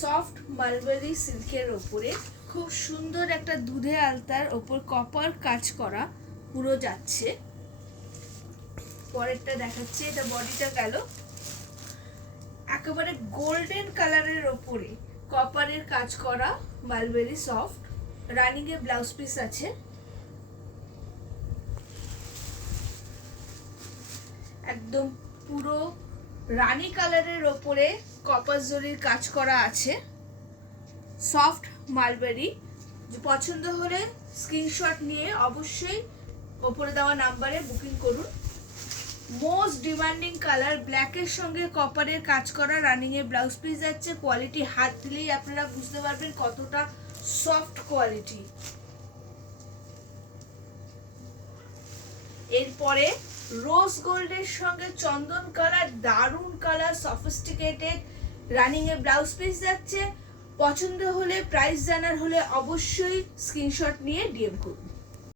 Soft mulberry সিল্কের ওপরে খুব সুন্দর একটা দুধে আলতার ওপর কপার কাজ করা পুরো যাচ্ছে। পরেরটা দেখাচ্ছি, এটা বডিটা গেল। একেবারে গোল্ডেন কালারের ওপরে কপারের কাজ করা মালবেরি সফট, রানিং এ ব্লাউজ পিস আছে। একদম পুরো রানী কালারের ওপরে কপার জরির কাজ করা আছে। সফট মালবেরি পছন্দ হলে স্ক্রিনশট নিয়ে অবশ্যই ওপরে দেওয়া নাম্বারে বুকিং করুন। মোস্ট ডিমান্ডিং কালার, ব্ল্যাকের সঙ্গে কপারের কাজ করা রানিং এ ব্লাউজ পিস যাচ্ছে। কোয়ালিটি হাত দিলেই আপনারা বুঝতে পারবেন কতটা সফট কোয়ালিটি। এরপরে রোজ গোল্ডের সঙ্গে চন্দন কালার, দারুন কালার, সফিস্টিকেটেড, রানিং এ ব্লাউজ পিস যাচ্ছে। পছন্দ হলে, প্রাইস জানার হলে অবশ্যই স্ক্রিনশট নিয়ে ডিএম করুন।